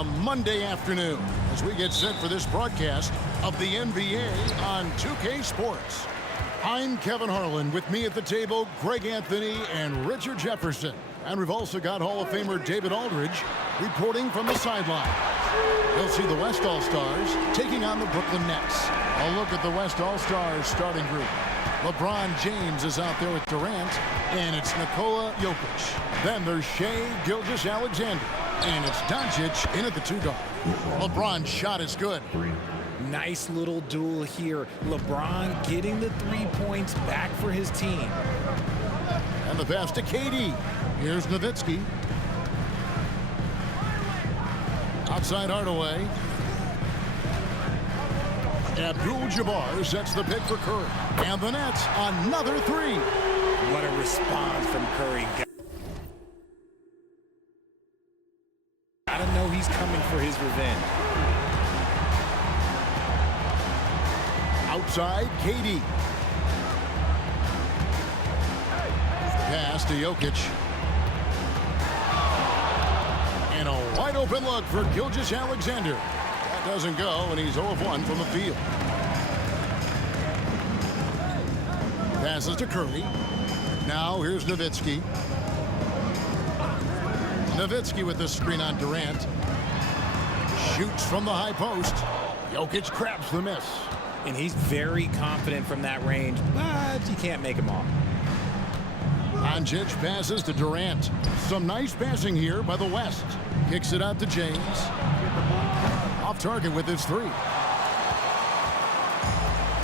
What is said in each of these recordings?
a Monday afternoon as we get set for this broadcast of the NBA on 2K Sports. I'm Kevin Harlan. With me at the table, Greg Anthony and Richard Jefferson. And we've also got Hall of Famer David Aldridge reporting from the sideline. You'll see the West All-Stars taking on the Brooklyn Nets. A look at the West All-Stars starting group. LeBron James is out there with Durant, and it's Nikola Jokic. Then there's Shai Gilgeous-Alexander, and it's Doncic in at the 2 guard. LeBron's shot is good. Nice little duel here. LeBron getting the 3 points back for his team. And the pass to KD. Here's Nowitzki. Outside Hardaway. Abdul-Jabbar sets the pick for Curry. And the Nets, another 3. What a response from Curry. Gotta know he's coming for his revenge. Outside, KD. Pass to Jokic. And a wide open look for Gilgeous-Alexander. That doesn't go, and he's 0 of 1 from the field. Passes to Curry. Now here's Nowitzki. Nowitzki with the screen on Durant. Shoots from the high post. Jokic grabs the miss. And he's very confident from that range, but you can't make him off. Doncic passes to Durant. Some nice passing here by the West. Kicks it out to James. Off target with his 3.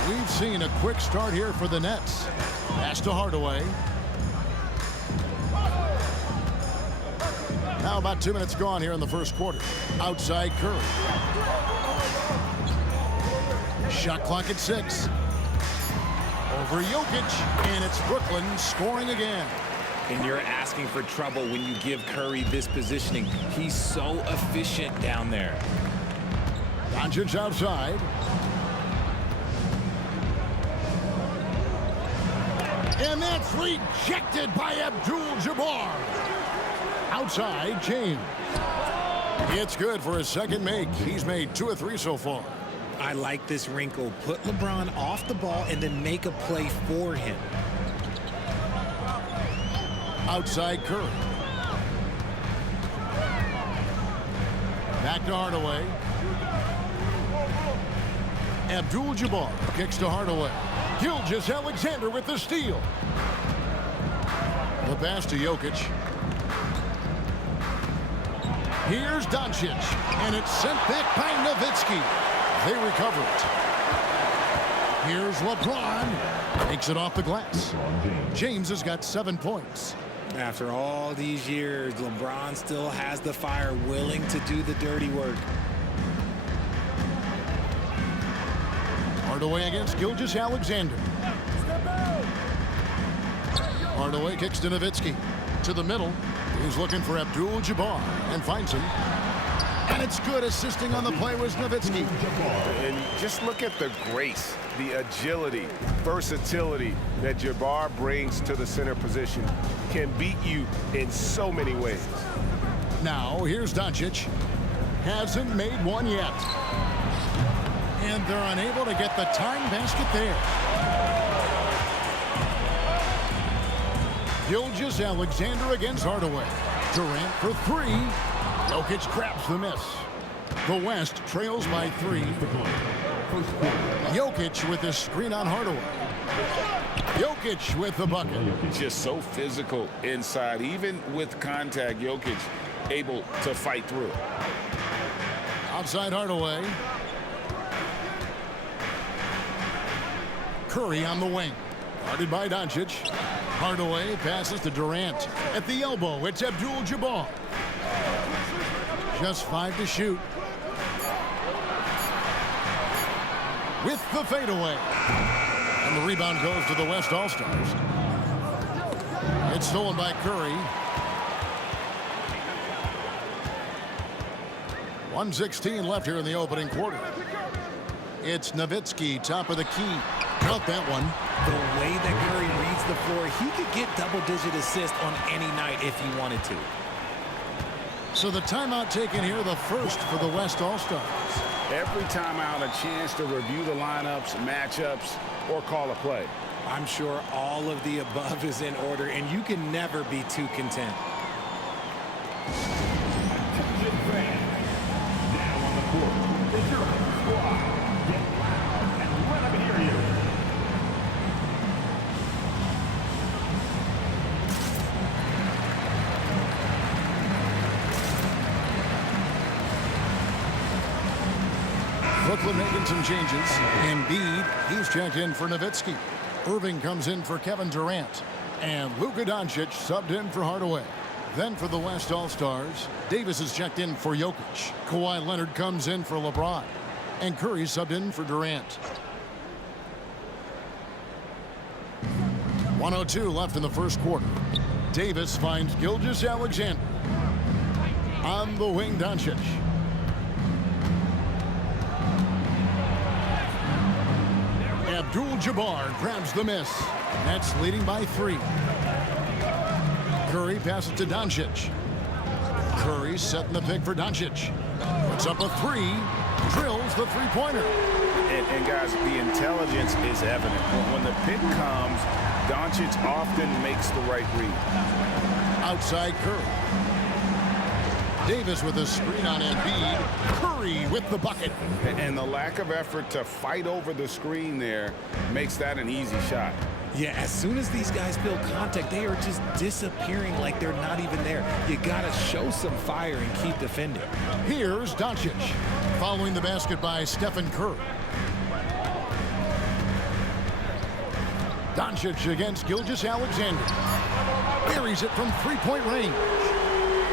We've seen a quick start here for the Nets. Pass to Hardaway. Now about 2 minutes gone here in the first quarter. Outside Curry. Shot clock at 6. Over Jokic, and it's Brooklyn scoring again. And you're asking for trouble when you give Curry this positioning. He's so efficient down there. Doncic outside. And that's rejected by Abdul-Jabbar. Outside, James. It's good for his second make. He's made 2 of 3 so far. I like this wrinkle. Put LeBron off the ball and then make a play for him. Outside Curry. Back to Hardaway. Abdul-Jabbar kicks to Hardaway. Gilgeous-Alexander with the steal. The pass to Jokic. Here's Doncic, and it's sent back by Nowitzki. They recover it. Here's LeBron. Takes it off the glass. James has got 7 points. After all these years, LeBron still has the fire, willing to do the dirty work. Hardaway against Gilgeous-Alexander. Hardaway kicks to Nowitzki. To the middle. He's looking for Abdul-Jabbar and finds him. And it's good. Assisting on the play was Nowitzki. And just look at the grace, the agility, versatility that Jabbar brings to the center position. Can beat you in so many ways. Now, here's Doncic. Hasn't made one yet. And they're unable to get the tying basket there. Gilgeous-Alexander against Hardaway. Durant for 3. Jokic grabs the miss. The West trails by 3. Jokic with the screen on Hardaway. Jokic with the bucket. Just so physical inside. Even with contact, Jokic able to fight through. Outside Hardaway. Curry on the wing. Guarded by Doncic. Hardaway passes to Durant. At the elbow, it's Abdul-Jabbar. Just 5 to shoot. With the fadeaway. And the rebound goes to the West All-Stars. It's stolen by Curry. 1:16 left here in the opening quarter. It's Nowitzki, top of the key. Got that one. The way that Curry reads the floor, he could get double-digit assists on any night if he wanted to. So the timeout taken here, the first for the West All-Stars. Every timeout, a chance to review the lineups, matchups, or call a play. I'm sure all of the above is in order, and you can never be too content. Attention fans, now on the court, is your squad. Get loud and let them hear you. Brooklyn making some changes. Embiid, he's checked in for Nowitzki. Irving comes in for Kevin Durant. And Luka Doncic subbed in for Hardaway. Then for the West All-Stars, Davis is checked in for Jokic. Kawhi Leonard comes in for LeBron. And Curry subbed in for Durant. 1:02 left in the first quarter. Davis finds Gilgeous-Alexander. On the wing, Doncic. Abdul-Jabbar grabs the miss. Nets leading by 3. Curry passes to Doncic. Curry setting the pick for Doncic. Puts up a 3. Drills the three-pointer. And guys, the intelligence is evident. When the pick comes, Doncic often makes the right read. Outside Curry. Davis with a screen on Embiid. Curry with the bucket. And the lack of effort to fight over the screen there makes that an easy shot. Yeah, as soon as these guys feel contact, they are just disappearing like they're not even there. You got to show some fire and keep defending. Here's Doncic. Following the basket by Stephen Curry. Doncic against Gilgeous-Alexander. Buries it from three-point range.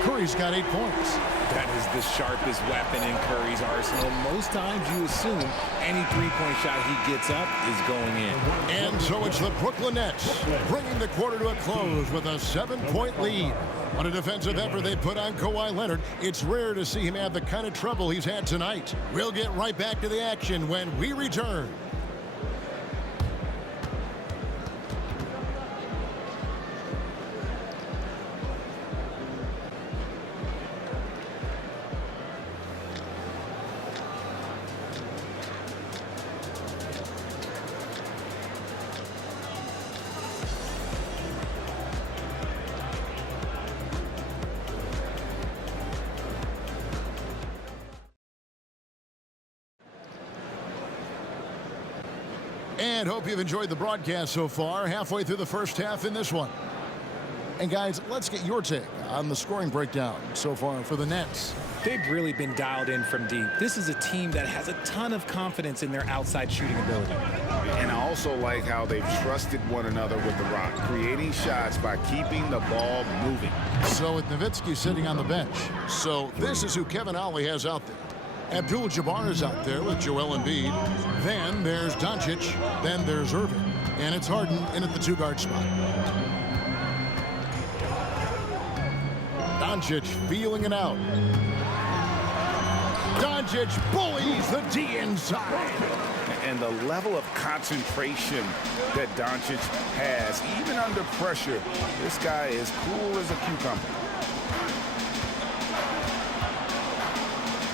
Curry's got 8 points. That is the sharpest weapon in Curry's arsenal. Most times you assume any three-point shot he gets up is going in. And so it's the Brooklyn Nets bringing the quarter to a close with a 7-point lead. What a defensive effort they put on Kawhi Leonard. It's rare to see him have the kind of trouble he's had tonight. We'll get right back to the action when we return. And hope you've enjoyed the broadcast so far. Halfway through the first half in this one. And guys, let's get your take on the scoring breakdown so far for the Nets. They've really been dialed in from deep. This is a team that has a ton of confidence in their outside shooting ability. And I also like how they've trusted one another with the rock, creating shots by keeping the ball moving. So with Nowitzki sitting on the bench. So this is who Kevin Ollie has out there. Abdul-Jabbar is out there with Joel Embiid. Then there's Doncic. Then there's Irving. And it's Harden in at the 2-guard spot. Doncic feeling it out. Doncic bullies the D inside. And the level of concentration that Doncic has, even under pressure, this guy is cool as a cucumber.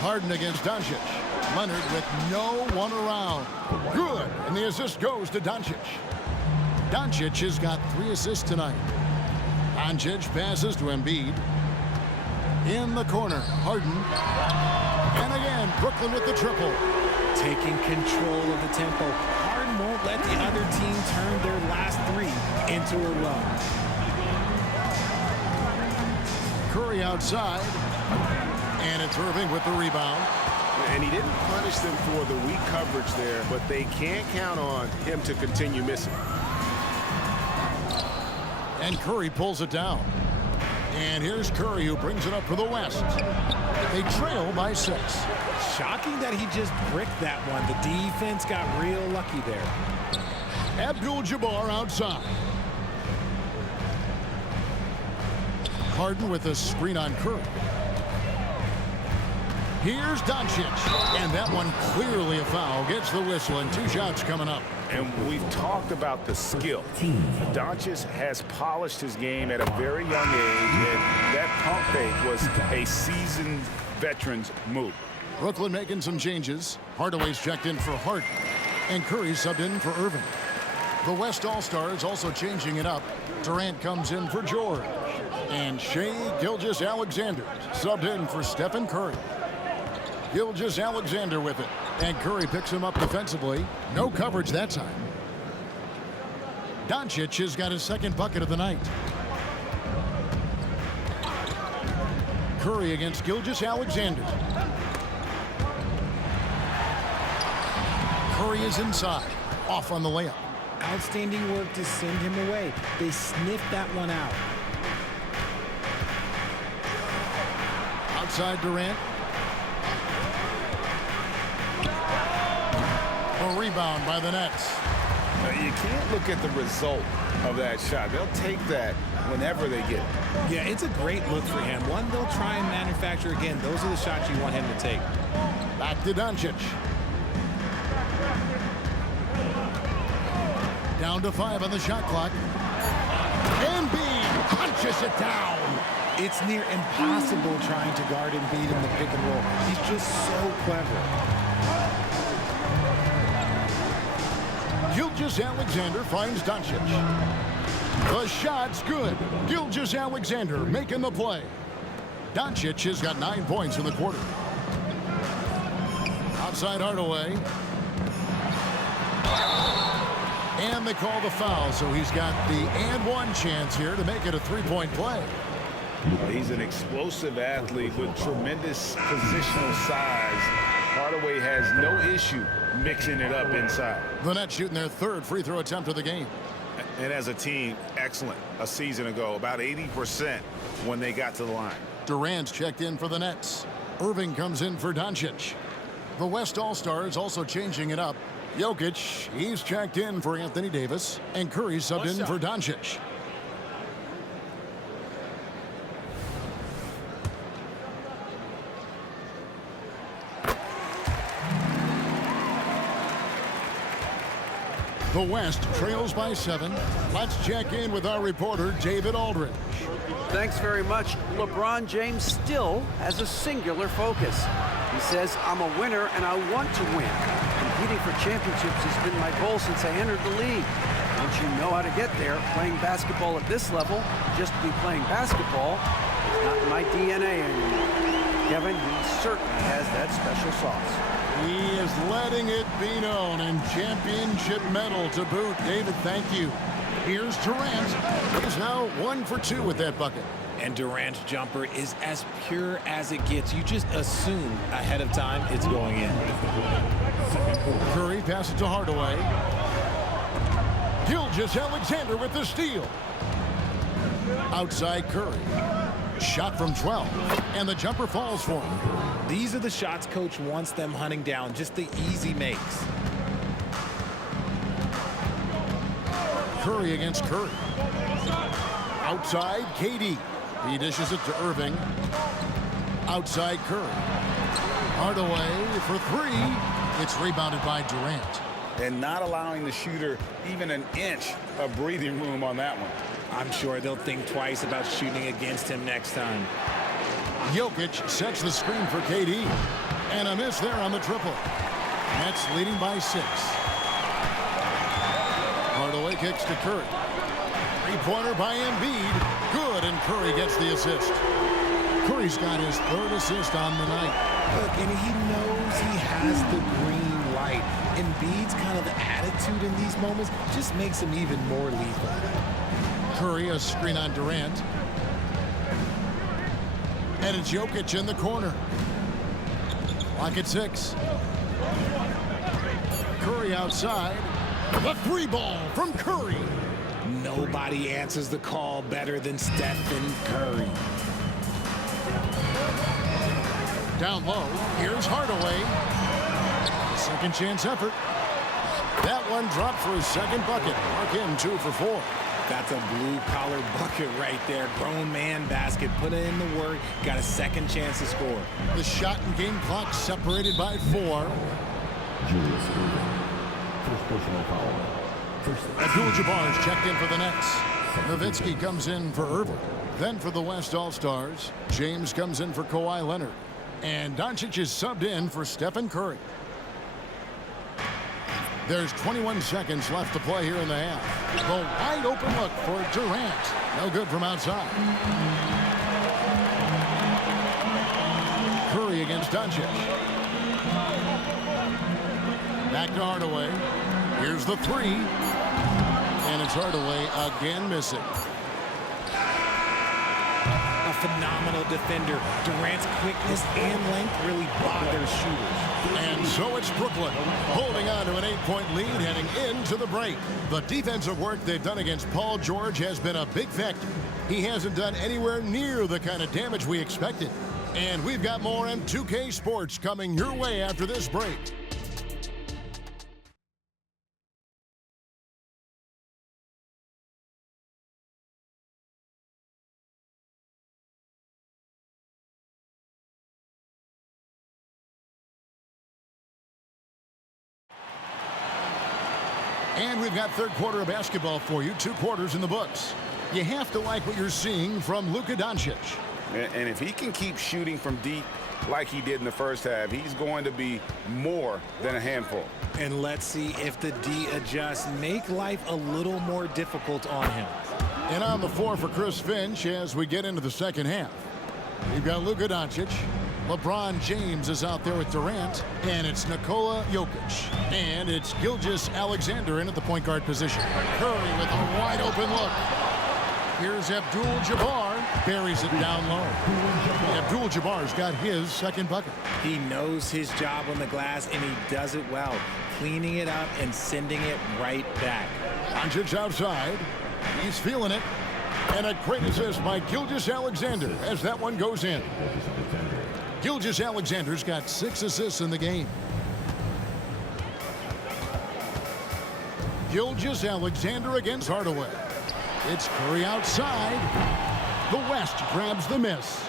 Harden against Doncic. Leonard with no one around. Good. And the assist goes to Doncic. Doncic has got 3 assists tonight. Doncic passes to Embiid. In the corner, Harden. And again, Brooklyn with the triple. Taking control of the tempo. Harden won't let the other team turn their last 3 into a run. Curry outside. And it's Irving with the rebound. And he didn't punish them for the weak coverage there, but they can't count on him to continue missing. And Curry pulls it down. And here's Curry who brings it up for the West. They trail by 6. Shocking that he just bricked that one. The defense got real lucky there. Abdul-Jabbar outside. Harden with a screen on Curry. Here's Doncic. And that one clearly a foul. Gets the whistle and 2 shots coming up. And we've talked about the skill. Doncic has polished his game at a very young age, and that pump fake was a seasoned veteran's move. Brooklyn making some changes. Hardaway's checked in for Hart, and Curry subbed in for Irving. The West All-Stars also changing it up. Durant comes in for George, and Shai Gilgeous-Alexander subbed in for Stephen Curry. Gilgeous-Alexander with it, and Curry picks him up defensively. No coverage that time. Doncic has got his second bucket of the night. Curry against Gilgeous-Alexander. Curry is inside, off on the layup. Outstanding work to send him away. They sniffed that one out. Outside Durant. A rebound by the Nets. You can't look at the result of that shot. They'll take that whenever they get it. Yeah, it's a great look for him. One they'll try and manufacture again. Those are the shots you want him to take. Back to Doncic. Down to 5 on the shot clock. Embiid punches it down. It's near impossible trying to guard Embiid in the pick and roll. He's just so clever. Gilgeous-Alexander finds Doncic. The shot's good. Gilgeous-Alexander making the play. Doncic has got 9 points in the quarter. Outside Hardaway. And they call the foul, so he's got the and one chance here to make it a three-point play. He's an explosive athlete with tremendous positional size. Hardaway has no issue mixing it up inside. The Nets shooting their third free throw attempt of the game. And as a team, excellent a season ago, about 80% when they got to the line. Durant's checked in for the Nets. Irving comes in for Doncic. The West All-Stars also changing it up. Jokic, he's checked in for Anthony Davis, and Curry subbed in for Doncic. The West trails by 7. Let's check in with our reporter, David Aldridge. Thanks very much. LeBron James still has a singular focus. He says, I'm a winner and I want to win. Competing for championships has been my goal since I entered the league. Once you know how to get there, playing basketball at this level, just to be playing basketball, is not in my DNA anymore. Kevin, he certainly has that special sauce. He is letting it be known, and championship medal to boot. David, thank you. Here's Durant. He's now 1 for 2 with that bucket. And Durant's jumper is as pure as it gets. You just assume ahead of time it's going in. Curry passes to Hardaway. Gilgeous-Alexander with the steal. Outside Curry. Shot from 12. And the jumper falls for him. These are the shots coach wants them hunting down, just the easy makes. Curry against Curry. Outside KD. He dishes it to Irving. Outside Curry. Hardaway for 3. It's rebounded by Durant. And not allowing the shooter even an inch of breathing room on that one. I'm sure they'll think twice about shooting against him next time. Jokic sets the screen for KD. And a miss there on the triple. Nets leading by 6. Hardaway kicks to Curry. Three-pointer by Embiid. Good, and Curry gets the assist. Curry's got his 3rd assist on the night. Look, and he knows he has the green light. Embiid's kind of the attitude in these moments just makes him even more lethal. Curry, a screen on Durant. And it's Jokic in the corner. Clock at 6. Curry outside. The 3 ball from Curry. Nobody answers the call better than Stephen Curry. Down low, here's Hardaway. Second chance effort. That one dropped for his second bucket. Mark him 2 for 4. That's a blue-collar bucket right there. Grown man basket. Put in the work. Got a second chance to score. The shot and game clock separated by 4. First personal foul. Abdul-Jabbar is checked in for the Nets. Nowitzki comes in for Irving. Then for the West All-Stars, James comes in for Kawhi Leonard. And Doncic is subbed in for Stephen Curry. There's 21 seconds left to play here in the half. The wide open look for Durant. No good from outside. Curry against Doncic. Back to Hardaway. Here's the three. And it's Hardaway again missing. A phenomenal defender. Durant's quickness and length really bother shooters. And so it's Brooklyn holding on to an 8-point lead heading into the break. The defensive work they've done against Paul George has been a big factor. He hasn't done anywhere near the kind of damage we expected. And we've got more on 2K Sports coming your way after this break. And we've got third quarter of basketball for you. 2 quarters in the books. You have to like what you're seeing from Luka Doncic. And if he can keep shooting from deep like he did in the first half, he's going to be more than a handful. And let's see if the D adjusts. Make life a little more difficult on him. And on the floor for Chris Finch as we get into the second half. We've got Luka Doncic. LeBron James is out there with Durant. And it's Nikola Jokic. And it's Gilgeous-Alexander in at the point guard position. Curry with a wide open look. Here's Abdul-Jabbar. Buries it down low. Abdul-Jabbar's got his second bucket. He knows his job on the glass, and he does it well. Cleaning it up and sending it right back. Doncic outside. He's feeling it. And a great assist by Gilgeous-Alexander as that one goes in. Gilgeous-Alexander's got 6 assists in the game. Gilgeous-Alexander against Hardaway. It's Curry outside. The West grabs the miss.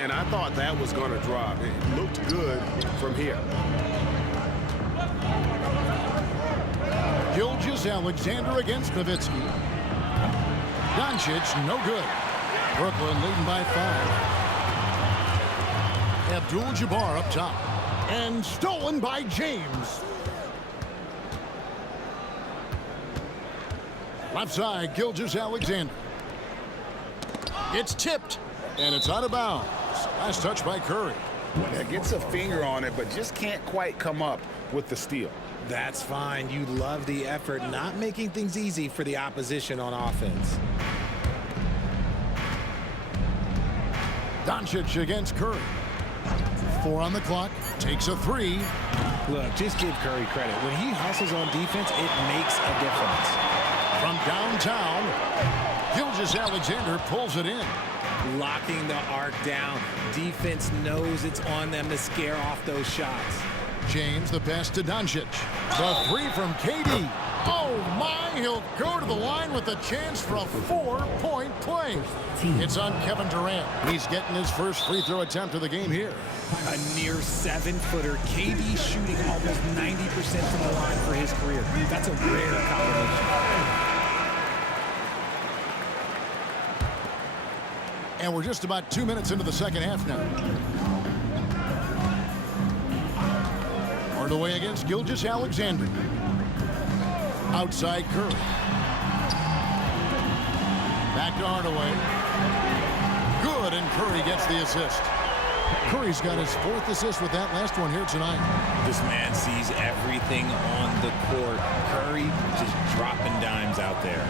And I thought that was going to drop. It looked good from here. Gilgeous-Alexander against Nowitzki. Doncic, no good. Brooklyn leading by 5. Abdul-Jabbar up top. And stolen by James. Left side, Gilgeous-Alexander. It's tipped. And it's out of bounds. Last touch by Curry. Yeah, gets a finger on it, but just can't quite come up with the steal. That's fine. You love the effort, not making things easy for the opposition on offense. Doncic against Curry. 4 on the clock. Takes a 3. Look, just give Curry credit. When he hustles on defense, it makes a difference. From downtown, Gilgeous-Alexander pulls it in. Locking the arc down. Defense knows it's on them to scare off those shots. James the pass to Doncic. The 3 from KD. Oh my, he'll go to the line with a chance for a 4-point play. It's on Kevin Durant. He's getting his first free throw attempt of the game here. A near 7-footer. KD shooting almost 90% from the line for his career. That's a rare combination. And we're just about 2 minutes into the second half now. Hardaway against Gilgeous-Alexander. Outside Curry. Back to Hardaway. Good, and Curry gets the assist. Curry's got his 4th assist with that last one here tonight. This man sees everything on the court. Curry just dropping dimes out there.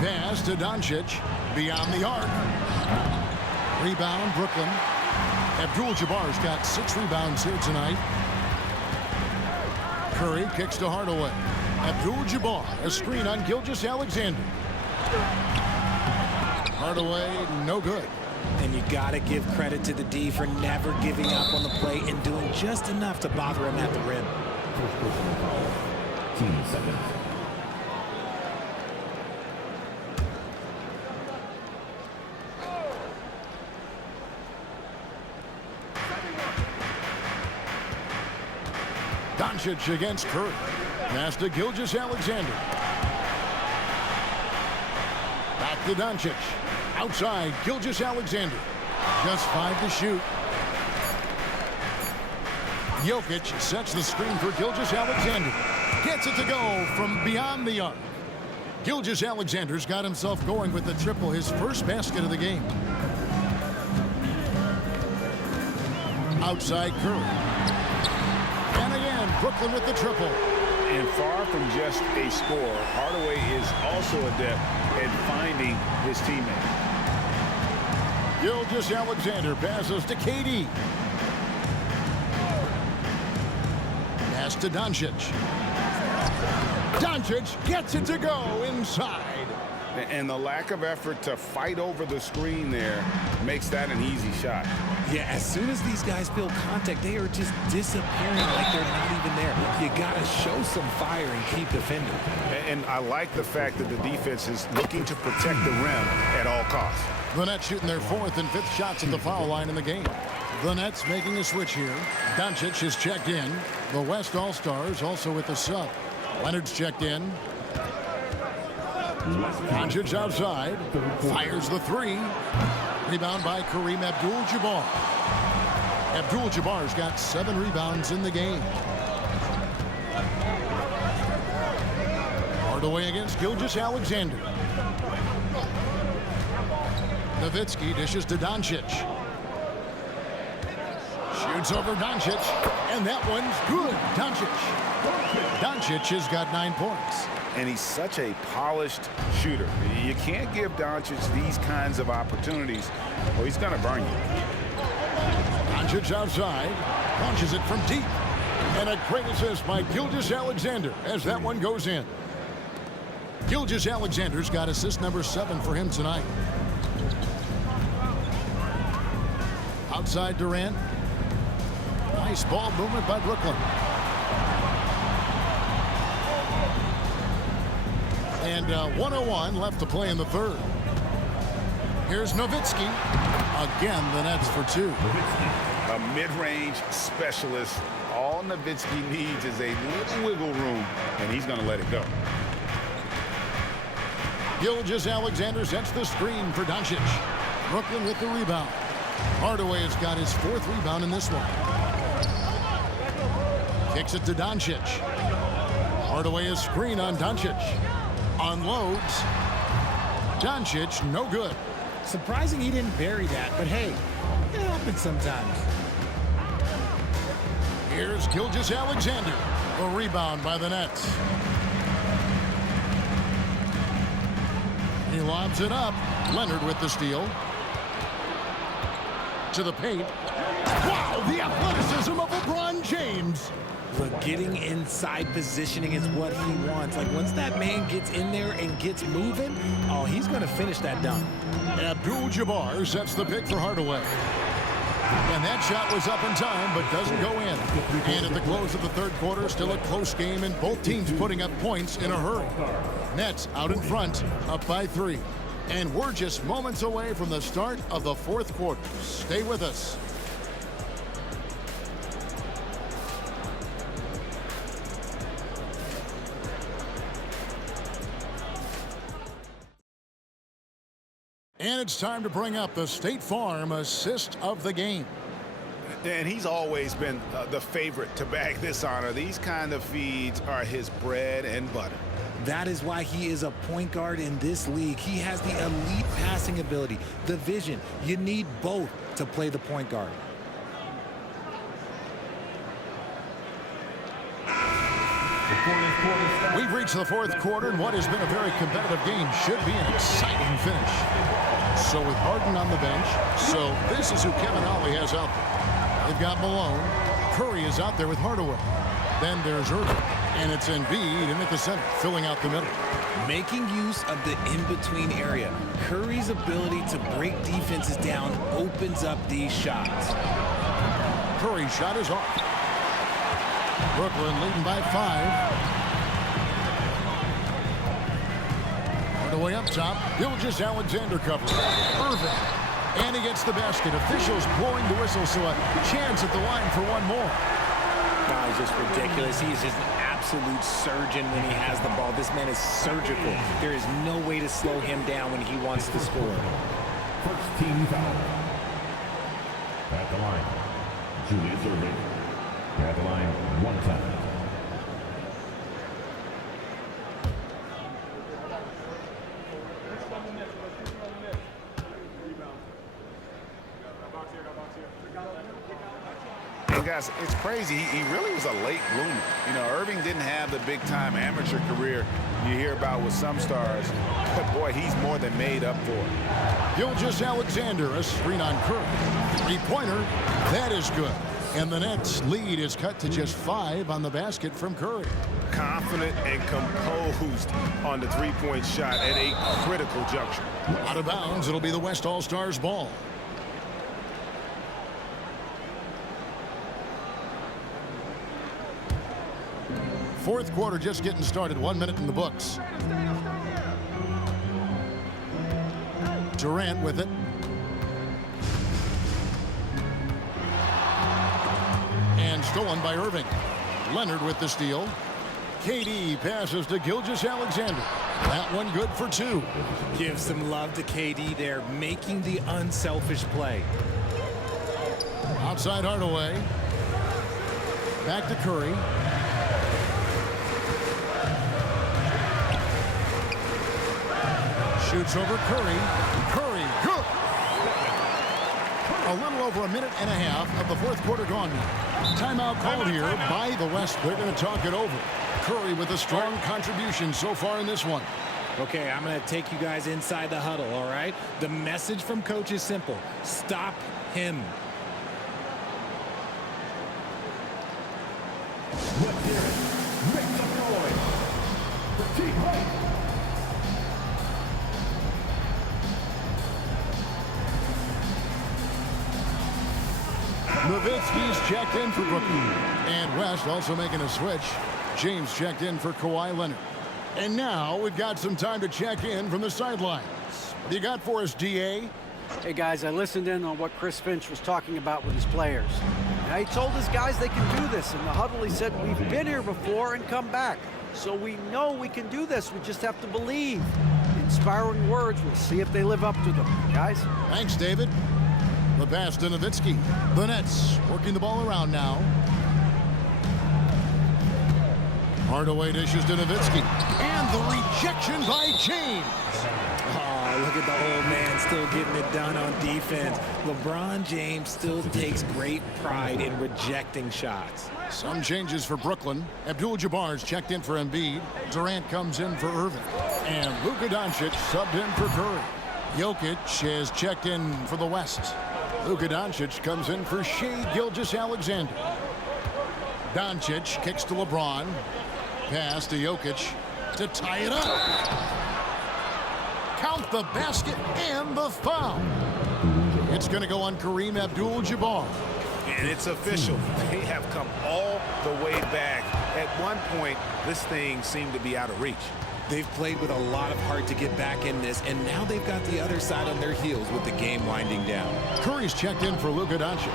Pass to Doncic. Beyond the arc. Rebound, Brooklyn. Abdul-Jabbar's got 6 rebounds here tonight. Curry kicks to Hardaway. Abdul-Jabbar, a screen on Gilgeous-Alexander. Hardaway, no good. And you got to give credit to the D for never giving up on the play and doing just enough to bother him at the rim. First personal foul. Team seconds. Doncic against Curry. Pass to Gilgeous-Alexander. Back to Doncic. Outside, Gilgeous-Alexander. Just 5 to shoot. Jokic sets the screen for Gilgeous-Alexander. Gets it to go from beyond the arc. Gilgeous-Alexander's got himself going with the triple, his first basket of the game. Outside Curry. And again, Brooklyn with the triple. And far from just a scorer, Hardaway is also adept at finding his teammate. Gilgeous-Alexander passes to KD. Pass to Doncic. Doncic gets it to go inside. And the lack of effort to fight over the screen there makes that an easy shot. Yeah, as soon as these guys feel contact, they are just disappearing like they're not even there. You got to show some fire and keep defending. And I like the fact that the defense is looking to protect the rim at all costs. The Nets shooting their 4th and 5th shots at the foul line in the game. The Nets making a switch here. Doncic is checked in. The West All-Stars also with the sub. Leonard's checked in. Doncic outside. Fires the 3. Rebound by Kareem Abdul-Jabbar. Abdul-Jabbar's got 7 rebounds in the game. Hardaway against Gilgeous-Alexander. Nowitzki dishes to Doncic. Shoots over Doncic, and that one's good. Doncic has got 9 points. And he's such a polished shooter. You can't give Doncic these kinds of opportunities, or he's going to burn you. Doncic outside, launches it from deep. And a great assist by Gilgeous-Alexander as that one goes in. Gilgeous-Alexander's got assist number 7 for him tonight. Outside Durant. Nice ball movement by Brooklyn. And 1:01 left to play in the 3rd. Here's Nowitzki. Again, the Nets for 2. A mid-range specialist. All Nowitzki needs is a little wiggle room, and he's going to let it go. Gilgeous-Alexander sets the screen for Doncic. Brooklyn with the rebound. Hardaway has got his 4th rebound in this one. Kicks it to Doncic. Hardaway is screen on Doncic. Unloads. Doncic, no good. Surprising he didn't bury that, but hey, it happens sometimes. Here's Gilgeous-Alexander. A rebound by the Nets. He lobs it up. Leonard with the steal. To the paint. Wow, the athleticism of LeBron James. But getting inside positioning is what he wants. Like, once that man gets in there and gets moving, oh, he's going to finish that dunk. Abdul-Jabbar sets the pick for Hardaway. And that shot was up in time, but doesn't go in. And at the close of the 3rd quarter, still a close game, and both teams putting up points in a hurry. Nets out in front, up by 3. And we're just moments away from the start of the 4th quarter. Stay with us. And it's time to bring up the State Farm assist of the game. And he's always been the favorite to bag this honor. These kind of feeds are his bread and butter. That is why he is a point guard in this league. He has the elite passing ability, the vision. You need both to play the point guard. We've reached the 4th quarter, and what has been a very competitive game should be an exciting finish. So with Harden on the bench, so this is who Kevin Ollie has out there. They've got Malone. Curry is out there with Hardaway. Then there's Irving, and it's Embiid in at the center, filling out the middle. Making use of the in-between area. Curry's ability to break defenses down opens up these shots. Curry's shot is off. Brooklyn leading by 5. Hardaway up top. Gilgeous-Alexander cover. Irving. And he gets the basket. Officials blowing the whistle, so a chance at the line for one more. guy is just ridiculous. He is just an absolute surgeon when he has the ball. This man is surgical. There is no way to slow him down when he wants to score. First team foul. At the line, Julius Irving. At the line, one time. And guys, it's crazy. He really was a late bloomer. You know, Irving didn't have the big-time amateur career you hear about with some stars. But, boy, he's more than made up for it. Gilgeous-Alexander, a screen on Curry. Three-pointer, that is good. And the Nets' lead is cut to just 5 on the basket from Curry. Confident and composed on the three-point shot at a critical juncture. Out of bounds, it'll be the West All-Stars ball. Fourth quarter just getting started. 1 minute in the books. Durant with it. And stolen by Irving. Leonard with the steal. KD passes to Gilgeous-Alexander. That one good for 2. Give some love to KD there, making the unselfish play. Outside Hardaway. Back to Curry. Shoots over Curry. Curry, good. A little over a minute and a half of the fourth quarter gone now. Timeout called here by the West. They're going to talk it over. Curry with a strong contribution so far in this one. Okay, I'm going to take you guys inside the huddle, all right? The message from coach is simple. Stop him. Let's hear it. Make some noise. For Team White. Nowitzki's checked in for Brooklyn. And West also making a switch. James checked in for Kawhi Leonard. And now we've got some time to check in from the sidelines. What do you got for us, DA? Hey, guys, I listened in on what Chris Finch was talking about with his players. Now, he told his guys they can do this. In the huddle, he said, we've been here before and come back. So we know we can do this. We just have to believe. Inspiring words. We'll see if they live up to them. Guys? Thanks, David. The pass to Nowitzki. The Nets working the ball around now. Hardaway dishes to Nowitzki. And the rejection by James. Oh, look at the old man still getting it done on defense. LeBron James still takes great pride in rejecting shots. Some changes for Brooklyn. Abdul-Jabbar's checked in for Embiid. Durant comes in for Irving. And Luka Doncic subbed in for Curry. Jokic is checked in for the West. Luka Doncic comes in for Shai Gilgeous-Alexander. Doncic kicks to LeBron. Pass to Jokic to tie it up. Count the basket and the foul. It's going to go on Kareem Abdul-Jabbar. And it's official. They have come all the way back. At one point, this thing seemed to be out of reach. They've played with a lot of heart to get back in this, and now they've got the other side on their heels with the game winding down. Curry's checked in for Luka Doncic.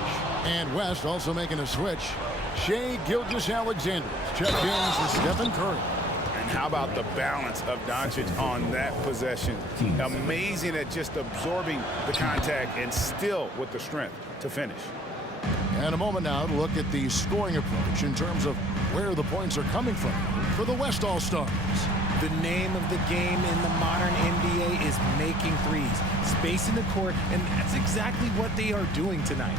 And West also making a switch. Shai Gilgeous-Alexander checked in for Stephen Curry. And how about the balance of Doncic on that possession? Amazing at just absorbing the contact and still with the strength to finish. And a moment now to look at the scoring approach in terms of where the points are coming from for the West All-Stars. The name of the game in the modern NBA is making threes, spacing the court, and that's exactly what they are doing tonight.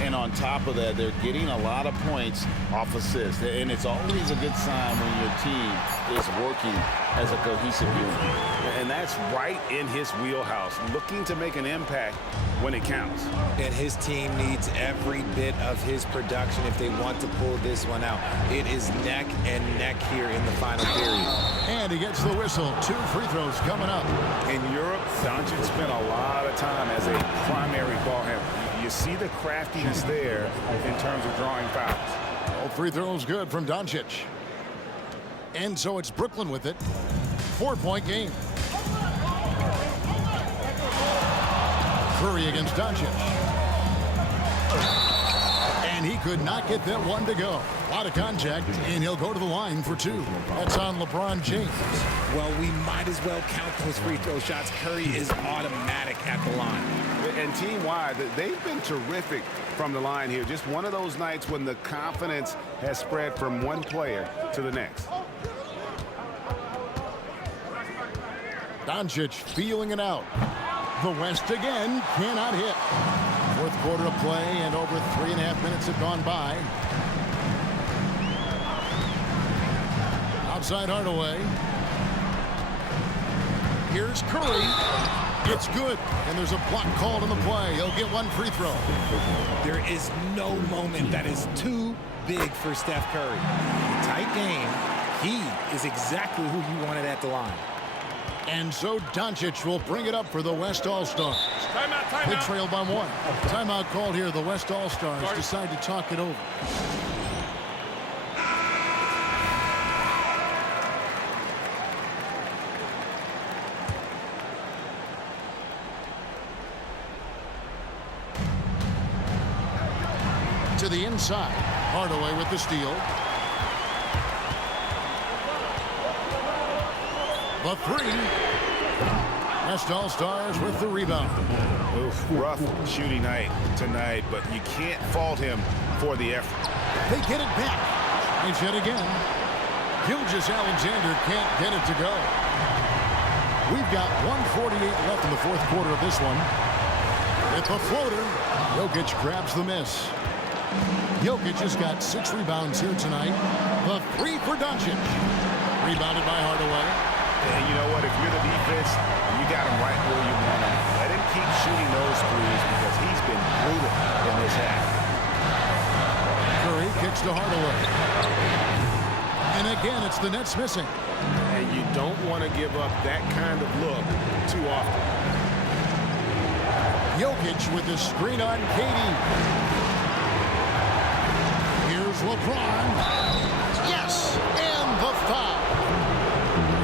And on top of that, they're getting a lot of points off assists. And it's always a good sign when your team is working as a cohesive unit. And that's right in his wheelhouse, looking to make an impact when it counts. And his team needs every bit of his production if they want to pull this one out. It is neck and neck here in the final period. And he gets the whistle. 2 free throws coming up. In Europe, Doncic spent a lot of time as a primary ball handler. You see the craftiness there in terms of drawing fouls. All free throws good from Doncic. And so it's Brooklyn with it. 4-point game. Curry against Doncic. And he could not get that one to go. A lot of contact, and he'll go to the line for 2. That's on LeBron James. Well, we might as well count those free throw shots. Curry is automatic at the line. And team-wide, they've been terrific from the line here. Just one of those nights when the confidence has spread from one player to the next. Doncic feeling it out. The West again cannot hit. Fourth quarter of play, and over 3.5 minutes have gone by. Outside Hardaway. Here's Curry. It's good, and there's a block called on the play. He'll get one free throw. There is no moment that is too big for Steph Curry. Tight game. He is exactly who you wanted at the line. And so Doncic will bring it up for the West All-Stars. Timeout. They trail by 1. Timeout called here. The West All-Stars decide to talk it over. To the inside. Hardaway with the steal. The 3. West All-Stars with the rebound. Oof, rough shooting night tonight, but you can't fault him for the effort. They get it back. It's hit again. Gilgeous-Alexander can't get it to go. We've got 1:48 left in the fourth quarter of this one. With the floater, Jokic grabs the miss. Jokic has got 6 rebounds here tonight. The 3 for Doncic. Rebounded by Hardaway. And you know what? If you're the defense, you got him right where you want him. Let him keep shooting those threes because he's been brutal in this half. Curry kicks to Hardaway. And again, it's the Nets missing. And you don't want to give up that kind of look too often. Jokic with the screen on KD. Here's LeBron. Yes, and the foul.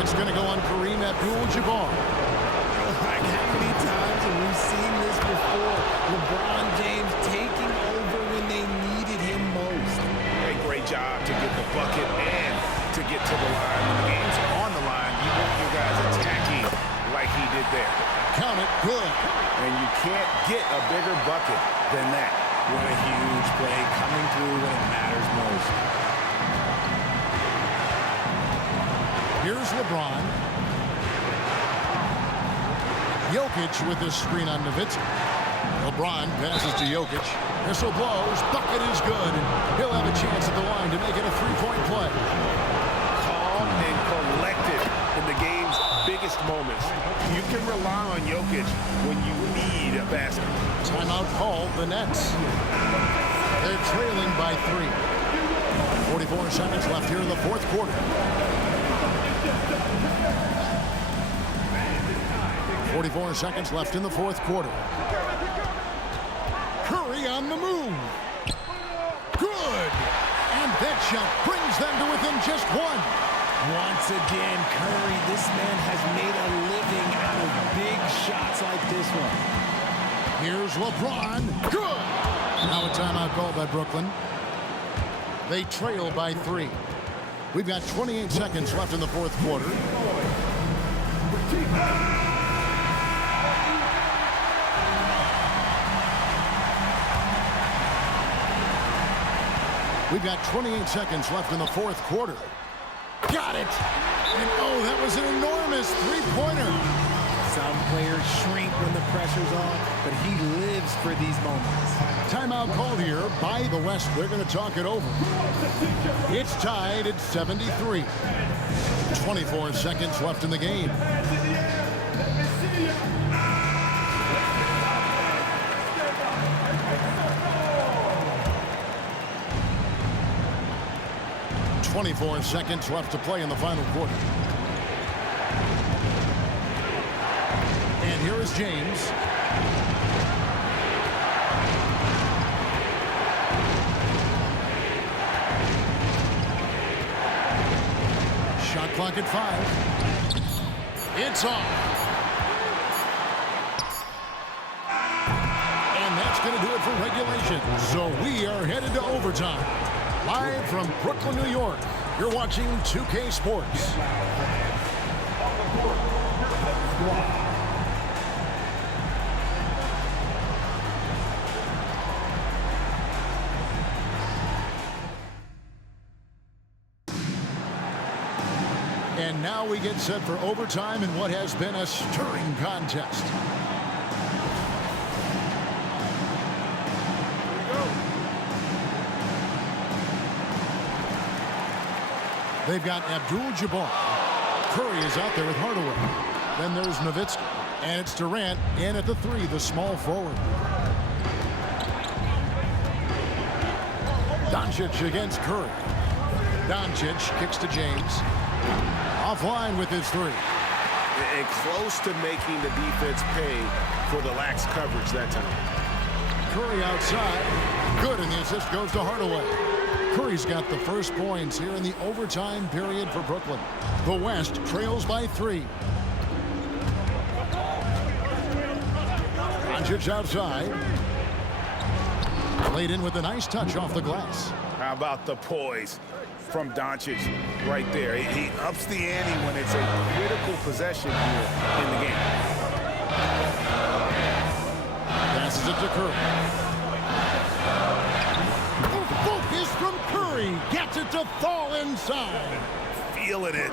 It's going to go on Kareem Abdul-Jabbar. Like how many times have we seen this before? LeBron James taking over when they needed him most. A great job to get the bucket and to get to the line. When the game's on the line, you want your guys attacking like he did there. Count it, good. And you can't get a bigger bucket than that. What a huge play coming through when it matters most. Here's LeBron. Jokic with this screen on Nowitzki. LeBron passes to Jokic. Whistle blows. Bucket is good. And he'll have a chance at the line to make it a 3-point play. Calm and collected in the game's biggest moments. You can rely on Jokic when you need a basket. Timeout called the Nets. They're trailing by 3. 44 seconds left here in the fourth quarter. 44 seconds left in the fourth quarter. Curry on the move. Good. And that shot brings them to within just 1. Once again, Curry, this man has made a living out of big shots like this one. Here's LeBron. Good. Now a timeout called by Brooklyn. They trail by 3. We've got 28 seconds left in the fourth quarter. We've got 28 seconds left in the fourth quarter. Got it! And oh, that was an enormous three-pointer. Some players shrink when the pressure's on, but he lives for these moments. Timeout called here by the West. They're going to talk it over. It's tied at 73. 24 seconds left in the game. .24 seconds left to play in the final quarter. And here is James. Shot clock at 5. It's off. And that's going to do it for regulation. So we are headed to overtime. Live from Brooklyn, New York, you're watching 2K Sports. And now we get set for overtime in what has been a stirring contest. They've got Abdul-Jabbar. Curry is out there with Hardaway. Then there's Nowitzki. And it's Durant in at the 3, the small forward. Doncic against Curry. Doncic kicks to James. Offline with his 3. And close to making the defense pay for the lax coverage that time. Curry outside. Good, and the assist goes to Hardaway. Curry's got the first points here in the overtime period for Brooklyn. The West trails by 3. Doncic outside. Laid in with a nice touch off the glass. How about the poise from Doncic right there? He ups the ante when it's a critical possession here in the game. Passes it to Curry. Focus from Curry. Gets it to fall inside. Feeling it.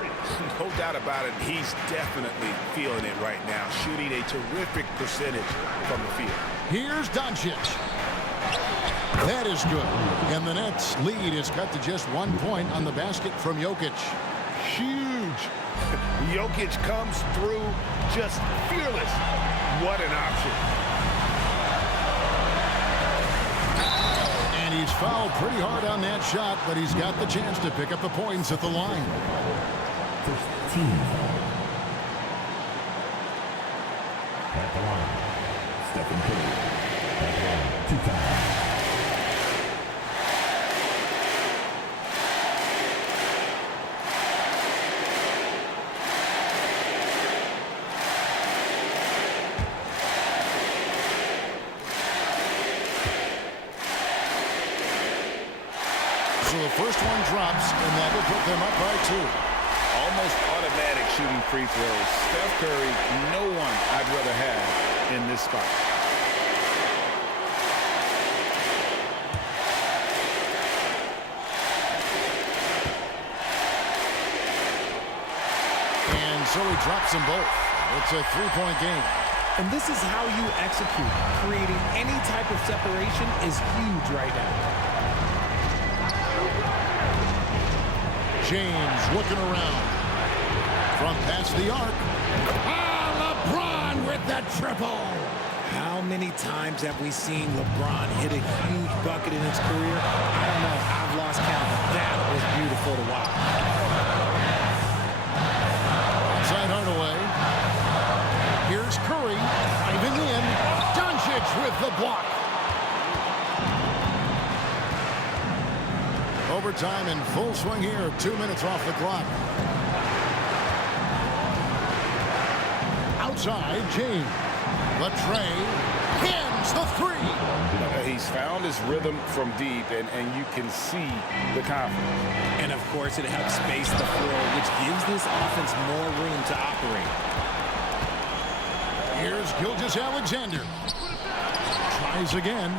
No doubt about it. He's definitely feeling it right now. Shooting a terrific percentage from the field. Here's Doncic. That is good. And the Nets' lead is cut to just 1 point on the basket from Jokic. Huge. Jokic comes through just fearless. What an option. And he's fouled pretty hard on that shot, but he's got the chance to pick up the points at the line. First team. At the line, Stephen Curry. At the line, 2 times. So the first one drops, and that will put them up by 2. Almost automatic shooting free throws. Steph Curry, no one I'd rather have in this spot. And so he drops them both. It's a 3-point game. And this is how you execute. Creating any type of separation is huge right now. James looking around. From past the arc. LeBron with the triple. How many times have we seen LeBron hit a huge bucket in his career? I don't know. I've lost count. That was beautiful to watch. Outside Hardaway. Here's Curry. Driving in. Doncic with the block. Overtime in full swing here. 2 minutes off the clock. Outside, James. Latrey hits the 3. He's found his rhythm from deep, and you can see the confidence. And, of course, it helps space the floor, which gives this offense more room to operate. Here's Gilgeous-Alexander. Tries again.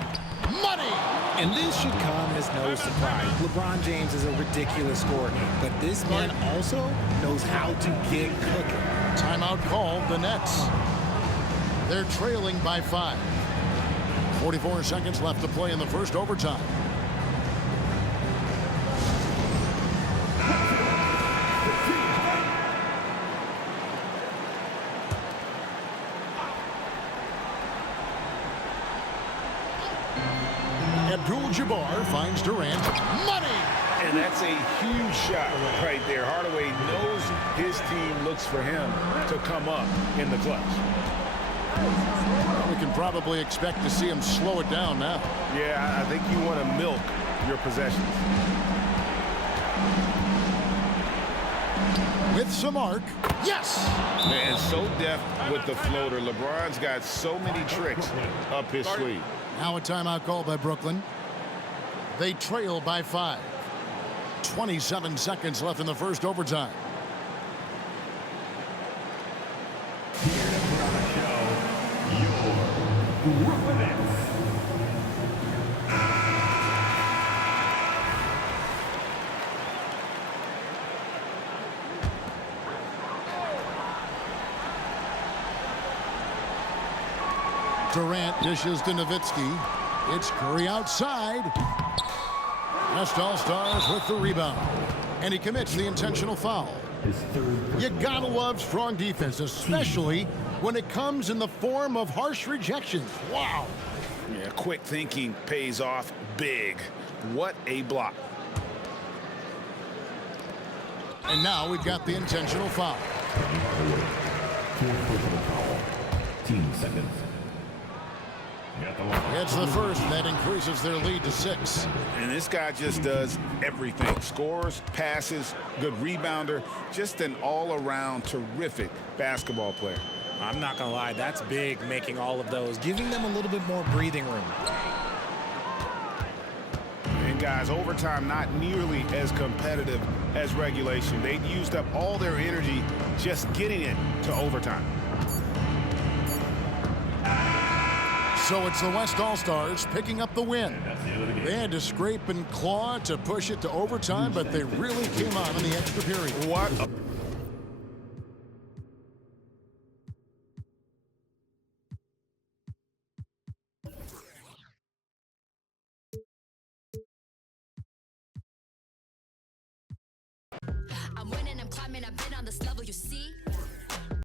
Money! And this should come as no surprise. LeBron James is a ridiculous scorer, but this man also knows how to get cooking. Timeout called, the Nets. They're trailing by 5. 44 seconds left to play in the first overtime. Abdul-Jabbar finds Durant. Money! And that's a huge shot right there. Hardaway knows his team looks for him to come up in the clutch. We can probably expect to see him slow it down now. Yeah, I think you want to milk your possessions. With some arc. Yes! Man, so deft with the floater. LeBron's got so many tricks up his sleeve. Now a timeout called by Brooklyn. They trail by 5. 27 seconds left in the first overtime. Here to put on a show, your Brooklyn Nets. Durant dishes to Nowitzki. It's Curry outside. West All-Stars with the rebound. And he commits the intentional foul. You gotta love strong defense, especially when it comes in the form of harsh rejections. Wow. Yeah, quick thinking pays off big. What a block. And now we've got the intentional foul. Team seconds. It's the first, and that increases their lead to 6. And this guy just does everything. Scores, passes, good rebounder, just an all-around terrific basketball player. I'm not going to lie, that's big, making all of those, giving them a little bit more breathing room. And guys, overtime not nearly as competitive as regulation. They used up all their energy just getting it to overtime. So it's the West All-Stars picking up the win. They had to scrape and claw to push it to overtime, but they really came on in the extra period. What a